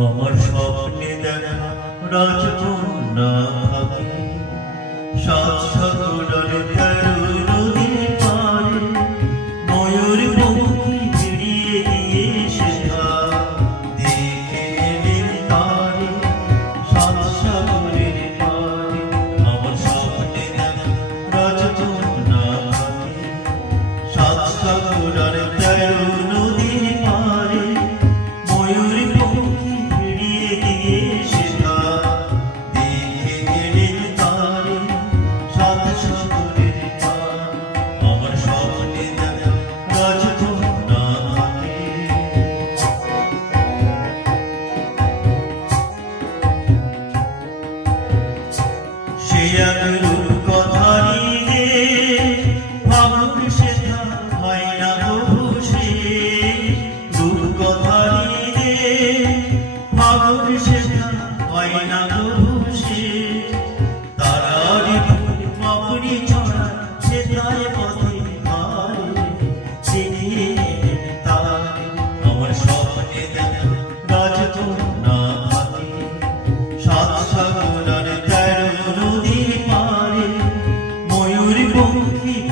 আমার স্বপ্নে দেখা রাজকন্যা থাকে। সাত Yeah. 风停